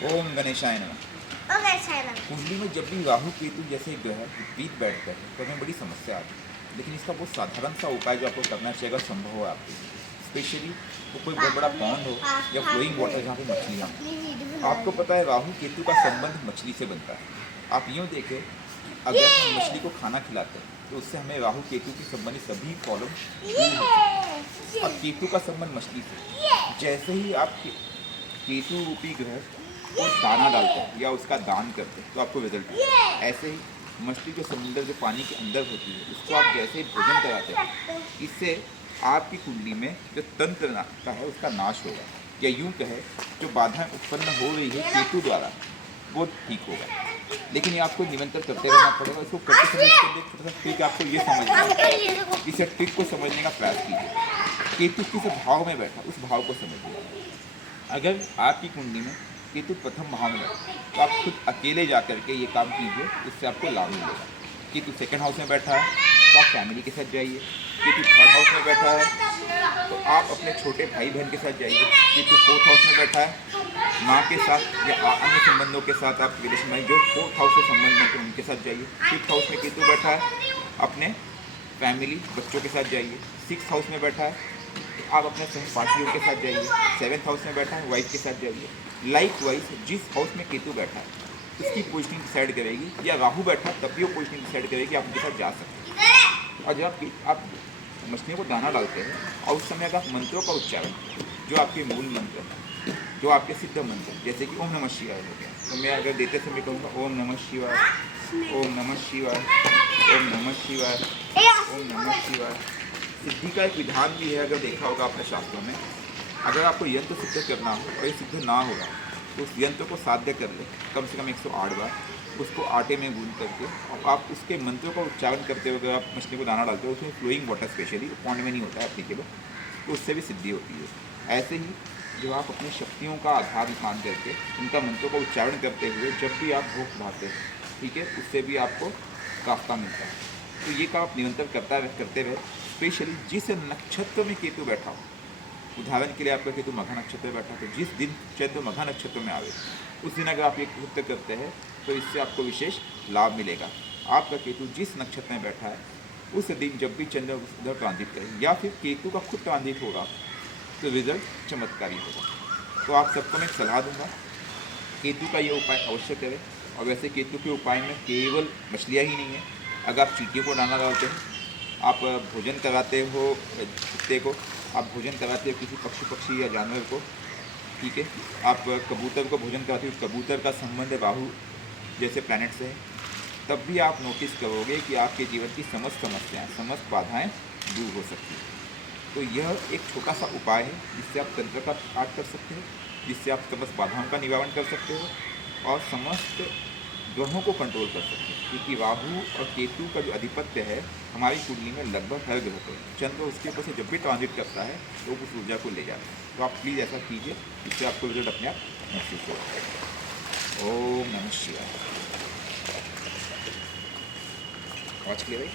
ओम गणेशाय नमः। कुंडली में जब भी राहु केतु जैसे ग्रह विपरीत बैठते हैं तो हमें बड़ी समस्या आती है, लेकिन इसका बहुत साधारण सा उपाय जो आपको करना चाहिए अगर संभव हो आपके लिए, स्पेशली तो कोई बहुत बड़ा पॉन्ड हो या फ्लोइंग वाटर जहाँ पे मछलियाँ हों। आपको पता है राहु केतु का संबंध मछली से बनता है। आप यूँ देखें कि अगर हम मछली को खाना खिलाते हैं तो उससे हमें राहु केतु के संबंधित सभी प्रॉब्लम दूर होती है। और केतु का संबंध मछली से, जैसे ही आप केतु रूपी ग्रह को दाना डालते हैं या उसका दान करते हैं तो आपको रिजल्ट मिलता है। ऐसे ही मछली के समुंदर जो पानी के अंदर होती है उसको आप जैसे ही भोजन कराते हैं, इससे आपकी कुंडली में जो तंत्र का है उसका नाश होगा, या यूं कहे जो बाधाएं उत्पन्न हो रही है केतु द्वारा वो ठीक होगा। लेकिन ये आपको निरंतर करते रहना पड़ेगा। इसको करते समय इसके लिए छोटा सा ट्रिक आपको ये समझना है, इसे ट्रिक को समझने का प्रयास कीजिए। केतु किस भाव में बैठा उस भाव को समझिए। अगर आपकी कुंडली में केतु प्रथम भाव में बैठा तो आप खुद अकेले जा करके ये काम कीजिए, इससे आपको लाभ मिलेगा। केतु सेकंड हाउस में बैठा है तो आप फैमिली के साथ जाइए। केतु थर्ड हाउस में बैठा है तो आप अपने छोटे भाई बहन के साथ जाइए। केतु फोर्थ हाउस में बैठा है माँ के साथ या अन्य संबंधों के साथ आप रिलेशन में जो फोर्थ हाउस से संबंध हैं उनके साथ जाइए। फिफ्थ हाउस में केतु बैठा है अपने फैमिली बच्चों के साथ जाइए। सिक्स हाउस में बैठा है आप अपने सहपाठियों के साथ जाइए। सेवन्थ हाउस में बैठा है वाइफ के साथ जाइए। लाइक वाइज जिस हाउस में केतु बैठा है उसकी पोजिशनिंग डिसाइड करेगी, या राहु बैठा तब भी वो पोजिशनिंग डिसाइड करेगी आप उनके साथ जा सकते हैं। और जब आप मछलियों को दाना डालते हैं और उस समय अगर आप मंत्रों का उच्चारण जो आपके मूल मंत्र हैं, जो आपके सिद्ध मंत्र हैं, जैसे कि ओम नमः शिवाय हो गया, तो मैं अगर देते समय कहूँगा ओम नमः शिवाय, ओम नमः शिवाय, ओम नमः शिवाय, ओम नमः शिवाय। सिद्धि का एक विधान भी है, अगर देखा होगा अपने शास्त्रों में। अगर आपको यंत्र सिद्ध करना हो और ये सिद्ध ना होगा तो उस यंत्र को साध्य कर ले कम से कम 108 बार, उसको आटे में गूंद करके और आप उसके मंत्रों का उच्चारण करते हुए अगर आप मछली को दाना डालते हो, उसमें फ्लोइंग वाटर स्पेशली पॉन्ड में नहीं होता है एप्लीकेबल, तो उससे भी सिद्धि होती है। ऐसे ही जो आप अपनी शक्तियों का आधार मान करके उनका मंत्रों का उच्चारण करते हुए जब भी आप भूख बढ़ाते हैं, ठीक है, उससे भी आपको रास्ता मिलता है। तो ये काम आप निरंतर करते रहे। स्पेशली जिस नक्षत्र में केतु बैठा हो, उदाहरण के लिए आपका केतु मघा नक्षत्र में बैठा, तो जिस दिन चंद्र मघा नक्षत्र में आवे उस दिन अगर आप ये कृत्य करते हैं तो इससे आपको विशेष लाभ मिलेगा। आपका केतु जिस नक्षत्र में बैठा है उस दिन जब भी चंद्र उधर ट्रांजिट करें या फिर केतु का खुद ट्रांजिट होगा तो रिजल्ट चमत्कारी होगा। तो आप सबको मैं एक सलाह दूंगा, केतु का ये उपाय अवश्य करें। और वैसे केतु के उपाय में केवल मछलियाँ ही नहीं है, अगर आप चींटियों को दाना डालते हैं, आप भोजन कराते हो कुत्ते को, आप भोजन कराते हो किसी पक्षी या जानवर को, ठीक है, आप कबूतर को भोजन कराते हो, कबूतर का संबंध राहु जैसे प्लैनेट से है, तब भी आप नोटिस करोगे कि आपके जीवन की समस्त समस्याएं, समस्त बाधाएं दूर हो सकती हैं। तो यह एक छोटा सा उपाय है जिससे आप तंत्र का पाठ कर सकते हो, जिससे आप समस्त बाधाओं का निवारण कर सकते हो और समस्त ग्रहों को कंट्रोल कर सकते हैं। क्योंकि राहु और केतु का जो अधिपत्य है हमारी कुंडली में लगभग हर ग्रह पर, चंद्र उसके ऊपर से जब भी ट्रांजिट करता है तो उस ऊर्जा को ले जाता है। तो आप प्लीज़ ऐसा कीजिए, इससे आपको रिजल्ट अपने आप महसूस होगा। ओम नमः शिवाय। आज के लिए भाई